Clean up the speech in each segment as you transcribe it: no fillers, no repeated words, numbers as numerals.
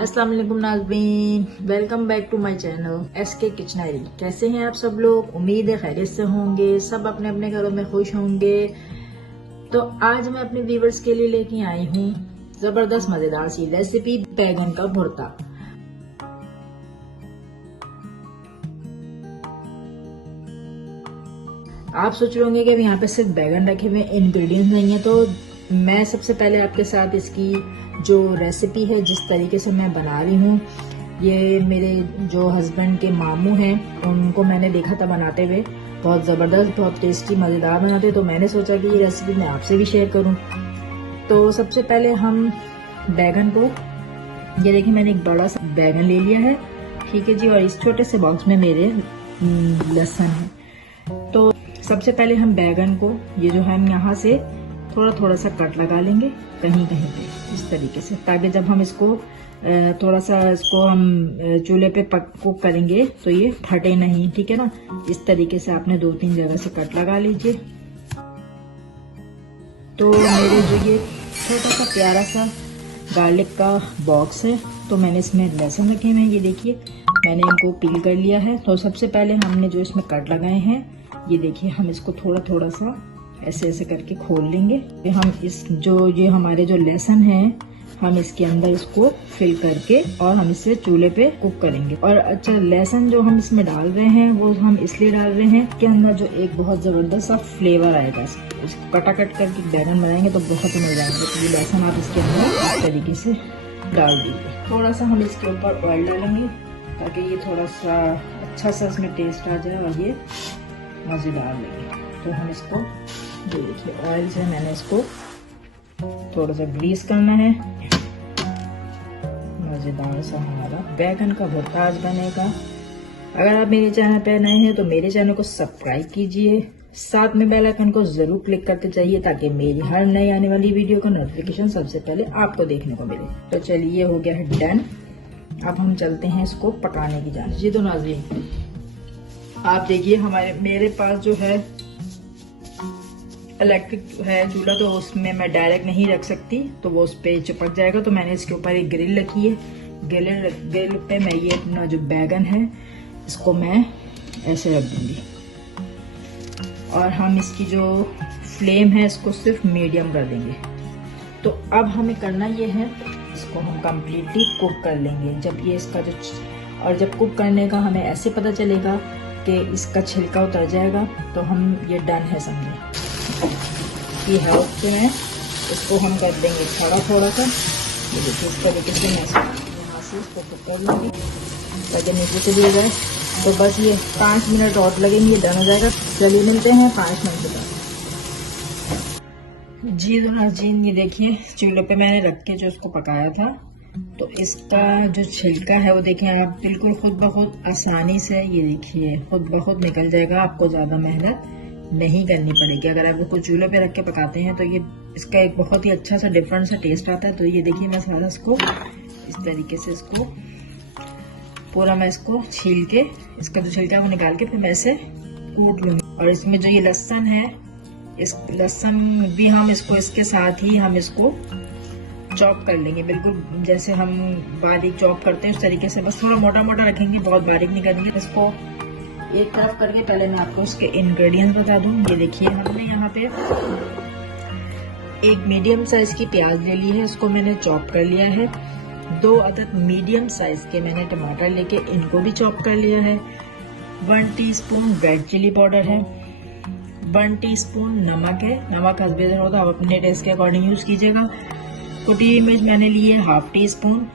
अस्सलाम वालेकुम नाज़रीन, welcome back to my channel SK Kitchenary. कैसे हैं आप सब लोग? उम्मीद है खैरियत से होंगे, सब अपने अपने घरों में खुश होंगे। तो आज मैं अपने व्यूअर्स के लिए लेके आई हूँ जबरदस्त मजेदार सी रेसिपी, बैगन का भुर्ता। आप सोच रहे होंगे कि यहाँ पे सिर्फ बैगन रखे हुए, इंग्रेडिएंट्स नहीं है। तो मैं सबसे पहले आपके साथ इसकी जो रेसिपी है, जिस तरीके से मैं बना रही हूँ, ये मेरे जो हस्बैंड के मामू हैं, उनको मैंने देखा था बनाते हुए। बहुत ज़बरदस्त, बहुत टेस्टी, मज़ेदार बनाते। तो मैंने सोचा कि ये रेसिपी मैं आपसे भी शेयर करूँ। तो सबसे पहले हम बैगन को, ये देखिए मैंने एक बड़ा सा बैगन ले लिया है, ठीक है जी। और इस छोटे से बॉक्स में मेरे लहसुन है। तो सबसे पहले हम बैगन को, ये जो हम यहाँ से थोड़ा थोड़ा सा कट लगा लेंगे कहीं कहीं पे, इस तरीके से, ताकि जब हम इसको थोड़ा सा इसको हम चूल्हे पे कुक करेंगे तो ये फटे नहीं, ठीक है ना। इस तरीके से आपने 2-3 जगह से कट लगा लीजिए। तो मेरे जो ये छोटा सा प्यारा सा गार्लिक का बॉक्स है, तो मैंने इसमें लहसुन रखे हुए हैं, ये देखिए मैंने इनको पील कर लिया है। तो सबसे पहले हमने जो इसमें कट लगाए हैं, ये देखिए हम इसको थोड़ा थोड़ा सा ऐसे ऐसे करके खोल लेंगे। हम इस ये हमारे जो लहसुन है, हम इसके अंदर इसको फिल करके और हम इसे चूल्हे पे कुक करेंगे। और अच्छा, लहसुन जो हम इसमें डाल रहे हैं वो हम इसलिए डाल रहे हैं कि अंदर जो एक बहुत जबरदस्त सा फ्लेवर आएगा। इसको कटाकट करके बैगन बनाएंगे तो बहुत मजा आएगा। तो ये लहसुन आप इसके अंदर इस तरीके से डाल दीजिए। थोड़ा सा हम इसके ऊपर ऑयल डालेंगे ताकि ये थोड़ा सा अच्छा सा इसमें टेस्ट आ जाए और ये मजेदार लगे। तो हम इसको, ये देखिए ऑयल से मैंने इसको थोड़ा सा ग्रीस करना है। मजेदार सा हमारा बैगन का भुर्ता आज बनेगा। अगर आप मेरे चैनल पे नए हैं तो मेरे चैनल को सब्सक्राइब कीजिए, साथ में बेल आइकन को जरूर क्लिक करते जाइए ताकि मेरी हर नई आने वाली वीडियो का नोटिफिकेशन सबसे पहले आपको देखने को मिले। तो चलिए, हो गया है डन। अब हम चलते हैं इसको पकाने की जान। जी तो नाज़रीन, आप देखिए मेरे पास जो है इलेक्ट्रिक है चूल्हा, तो उसमें मैं डायरेक्ट नहीं रख सकती, तो वो उस पे चिपक जाएगा। तो मैंने इसके ऊपर एक ग्रिल रखी है। ग्रिल पे मैं ये अपना जो बैगन है इसको मैं ऐसे रख दूंगी। और हम इसकी जो फ्लेम है इसको सिर्फ मीडियम कर देंगे। तो अब हमें करना ये है, इसको हम कंप्लीटली कुक कर लेंगे। जब ये इसका और जब कुक करने का हमें ऐसे पता चलेगा कि इसका छिलका उतर जाएगा, तो हम ये डन है समझे। की हेल्प से मैं इसको हम कर देंगे थोड़ा सा। ये देखिए इस तरीके से मैं यहाँ से इसको कुक कर लूँगी ताकि नीचे से भी जाए। तो बस ये 5 मिनट और लगेंगे, डन हो जाएगा। चलिए मिलते हैं 5 मिनट के बाद। जी तो नाज़रीन, ये देखिए चूल्हे पे मैंने रख के जो इसको पकाया था, तो इसका जो छिलका है वो देखिए आप बिल्कुल खुद ब खुद आसानी से, ये देखिए खुद ब खुद निकल जाएगा। आपको ज़्यादा मेहनत नहीं करनी पड़ेगी। अगर आप इसको चूल्हे पे रख के पकाते हैं तो ये इसका एक बहुत ही अच्छा सा डिफरेंट सा टेस्ट आता है। तो ये देखिए मैं सारा इसको इस तरीके से इसको पूरा मैं इसको छील के, इसका जो छिलका है वो निकाल के फिर मैं इसे कूट लूँगी। और इसमें जो ये लहसुन है, इस लहसुन भी हम इसको इसके साथ ही हम इसको चॉप कर लेंगे, बिल्कुल जैसे हम बारीक चॉप करते हैं उस तरीके से। बस थोड़ा मोटा मोटा रखेंगे, बहुत बारीक नहीं करेंगे। इसको एक तरफ करके पहले मैं आपको इसके इंग्रेडिएंट्स बता दूं। ये देखिए हमने यहाँ पे एक मीडियम साइज की प्याज ले ली है, इसको मैंने चॉप कर लिया है। 2 अदद मीडियम साइज के मैंने टमाटर लेके इनको भी चॉप कर लिया है। 1 टीस्पून रेड चिली पाउडर है। 1 टीस्पून नमक है, नमक हस्बे होता है, आप अपने टेस्ट के अकॉर्डिंग यूज कीजिएगा। कुटी मिर्च मैंने ली है 1/2 टीस्पून।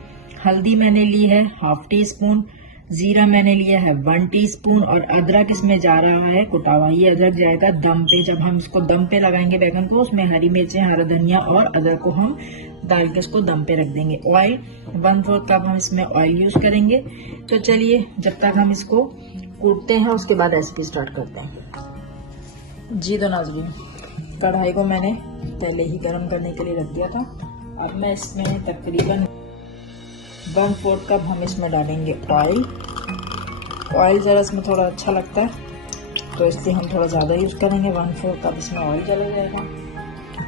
हल्दी मैंने ली है 1/2 टीस्पून। जीरा मैंने लिया है 1 टीस्पून। और अदरक इसमें जा रहा है कुटा हुआ। ये अदरक जाएगा दम पे, जब हम इसको दम पे लगाएंगे बैगन को, उसमें हरी मिर्चें, हरा धनिया और अदरक को हम डाल के इसको दम पे रख देंगे। ऑयल 1/4 कप हम इसमें ऑयल यूज करेंगे। तो चलिए जब तक हम इसको कूटते हैं उसके बाद रेसिपी स्टार्ट करते हैं। जी तो नाज़रीन, कढ़ाई को मैंने पहले ही गर्म करने के लिए रख दिया था। अब मैं इसमें तकरीबन 1/4 कप हम इसमें डालेंगे ऑयल। ऑयल ज़रा इसमें थोड़ा अच्छा लगता है तो इसलिए हम थोड़ा ज़्यादा यूज़ करेंगे। 1/4 कप इसमें ऑयल चला जाएगा।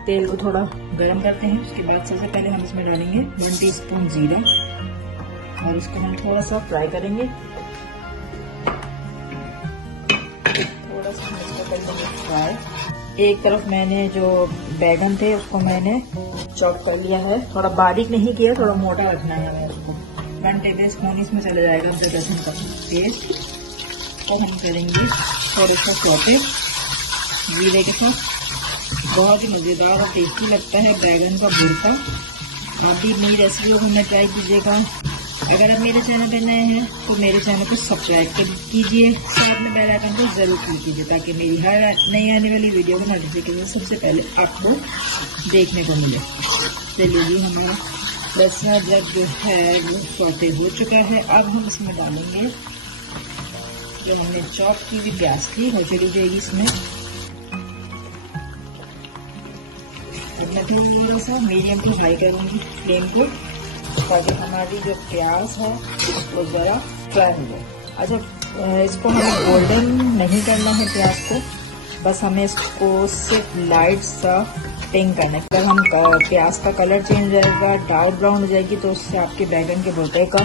तेल को थोड़ा गर्म करते हैं। उसके बाद सबसे पहले हम इसमें डालेंगे 1 टीस्पून जीरा। और इसको हम थोड़ा सा फ्राई करेंगे। थोड़ा सा हम इसको कर देंगे फ्राई। एक तरफ मैंने जो बैगन थे उसको मैंने चॉप कर लिया है, थोड़ा बारीक नहीं किया, थोड़ा मोटा रखना है हमें उसको। 1 टेबल स्पून इसमें चला जाएगा अदरक लहसुन का पेस्ट, तो हम करेंगे और इसका सौटे जीरे के साथ। बहुत ही मज़ेदार और टेस्टी लगता है बैगन का भुर्ता। आप भी मेरी रेसिपी को हमें ट्राई कीजिएगा। अगर आप मेरे चैनल पर नए हैं तो मेरे चैनल को सब्सक्राइब कीजिए, साथ में बेल आइकन को जरूर क्लिक कीजिए ताकि मेरी हर नई आने वाली वीडियो का नोटिफिकेशन सबसे पहले आपको देखने को मिले। चलिए जी, हमारा लहसुन अदरक जो है वो सौटे हो चुका है। अब हम इसमें डालेंगे जो हमने चॉप की हुई प्याज थी, हो चली जाएगी इसमें। अब मैं थोड़ा सा मीडियम टू हाई करूँगी फ्लेम को ताकि हमारी जो प्याज है वो ज़रा फ्राई हो जाए। अच्छा, इसको हमें गोल्डन नहीं करना है प्याज को, बस हमें इसको सिर्फ लाइट सा पिंक करना है। अगर हम प्याज का कलर चेंज हो जाएगा, डार्क ब्राउन हो जाएगी, तो उससे आपके बैगन के भुर्ते का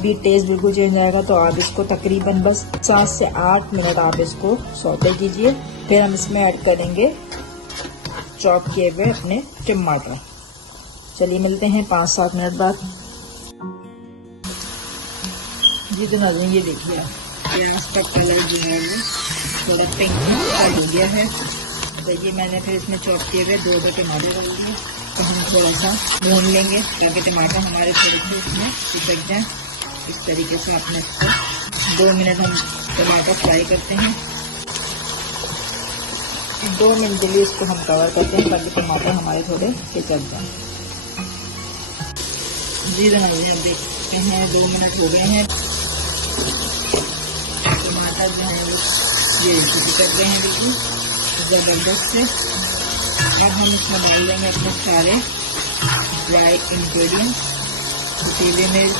भी टेस्ट बिल्कुल चेंज आएगा। तो आप इसको तकरीबन बस 7 से 8 मिनट आप इसको सौते कीजिए। फिर हम इसमें ऐड करेंगे चॉप किए हुए अपने टमाटर। चलिए मिलते हैं 5-7 मिनट बाद। जी तो नाज़रीन, ये देखिए प्याज का कलर जो है वो थोड़ा पिंक हो गया है। तो ये मैंने फिर इसमें चॉप किए हुए 2 टमाटर डाल दिए। तो हम थोड़ा सा भून लेंगे ताकि टमाटर हमारे थोड़े से इसमें चिपक जाए। इस तरीके से आपने इसको 2 मिनट हम टमाटर फ्राई करते हैं। 2 मिनट के लिए इसको हम कवर करते हैं ताकि टमाटर हमारे थोड़े चिपक जाए। जी तो नाज़रीन, अब देखते हैं 2 मिनट हो गए हैं। टमाटर जो है वो ये चिपक गए हैं बिल्कुल ज़बरदस्त से। अब हम इसमें डाल देंगे अपने सारे ड्राई इंग्रेडिएंट्स, पतीले मिर्च,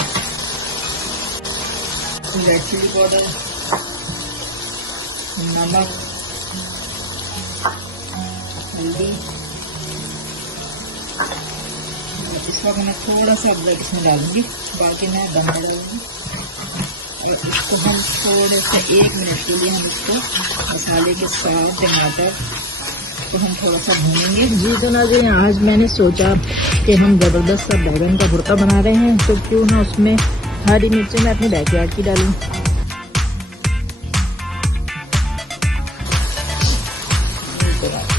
रेड चिली पाउडर, नमक, हल्दी। इस वक्त मैं थोड़ा सा अदरक इसमें डालूंगी, बाकी मैं दम डालूंगी। और इसको हम थोड़े से 1 मिनट के लिए हम इसको मसाले के साथ टमाटर को हम थोड़ा सा भूनेंगे। जी तो नाज़रीन, आज मैंने सोचा कि हम ज़बरदस्त सा बैगन का भुर्ता बना रहे हैं, तो क्यों ना उसमें हरी मिर्चें मैं अपने बैकयार्ड की डालूं।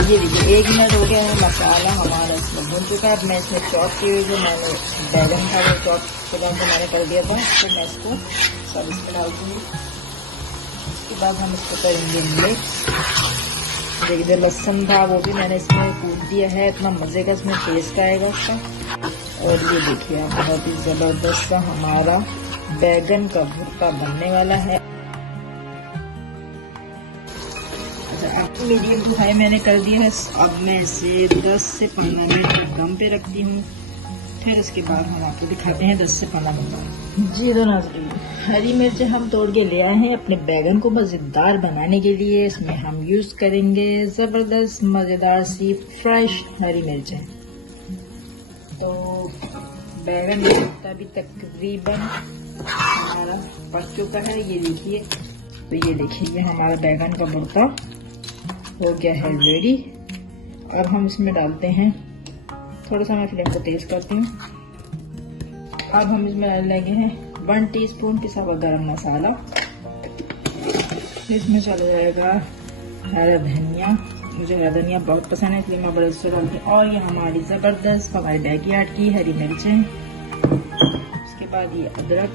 ये देखिए 1 मिनट हो गया है, मसाला हमारा इसमें भून चुका है। अब मैं इसमें चॉप किए जो मैंने बैगन का वो चॉप तो मैंने कर दिया था, तो मैं इसको सब इसमें डाल दूँगी। उसके बाद हम इसको करेंगे मिक्स। देखिए जो लहसुन था वो भी मैंने इसमें कूट दिया है, इतना मज़े का इसमें टेस्ट आएगा उसका। और ये देखिए बहुत ही ज़बरदस्त सा हमारा बैगन का भुर्ता बनने वाला है। अब मीडियम टू हाई मैंने कर दिया है। अब मैं इसे 10 से 15 मिनट दम पे रखती हूँ, फिर उसके बाद हम आपको दिखाते हैं 10 से 15 मिनट। जी तो नाज़रीन, हरी मिर्च हम तोड़ के ले आए हैं अपने बैगन को मज़ेदार बनाने के लिए। इसमें हम यूज़ करेंगे ज़बरदस्त मज़ेदार सी फ्रेश हरी मिर्चें। तो बैगन भुर्ता भी तकरीबन हमारा पक चुका है। ये देखिए, तो ये देखिए ये हमारा बैगन का भुर्ता हो गया है रेडी। अब हम इसमें डालते हैं, थोड़ा सा मैं फ्लेम को तेज करती हूँ। अब हम इसमें डाल लेंगे हैं 1 टीस्पून पिसा हुआ गरम मसाला। इसमें चला जाएगा हरा धनिया, मुझे हरा धनिया बहुत पसंद है इसलिए मैं बड़े से डालती हूँ। और ये हमारी ज़बरदस्त हमारे बैकयार्ड की हरी मिर्चें। उसके बाद ये अदरक,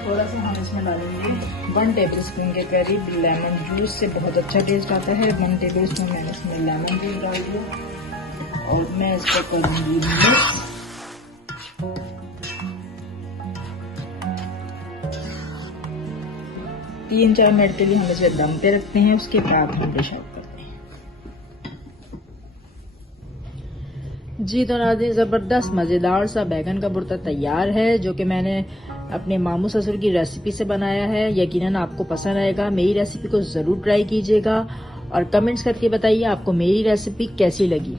थोड़ा सा हम इसमें डालेंगे 1 टेबल स्पून के करीब लेमन जूस, से बहुत अच्छा टेस्ट आता है। 1 टेबल स्पून मैंने इसमें लेमन जूस डाल दिया और मैं इसको करूँगी मिक्स। 3-4 मिनट के लिए हम इसे दम पे रखते हैं, उसके बाद हम डिश आउट करते हैं। जी तो नाज़रीन, ज़बरदस्त मज़ेदार सा बैगन का भुर्ता तैयार है, जो कि मैंने अपने मामू ससुर की रेसिपी से बनाया है। यकीनन आपको पसंद आएगा। मेरी रेसिपी को ज़रूर ट्राई कीजिएगा और कमेंट्स करके बताइए आपको मेरी रेसिपी कैसी लगी।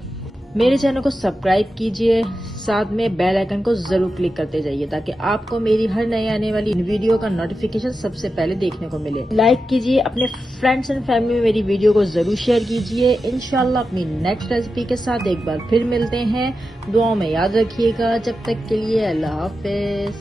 मेरे चैनल को सब्सक्राइब कीजिए, साथ में बेल आइकन को जरूर क्लिक करते जाइए ताकि आपको मेरी हर नई आने वाली वीडियो का नोटिफिकेशन सबसे पहले देखने को मिले। लाइक कीजिए, अपने फ्रेंड्स एंड फैमिली में मेरी वीडियो को जरूर शेयर कीजिए। इंशाल्लाह अपनी नेक्स्ट रेसिपी के साथ एक बार फिर मिलते हैं। दुआओं में याद रखिएगा। जब तक के लिए अल्लाह हाफिज।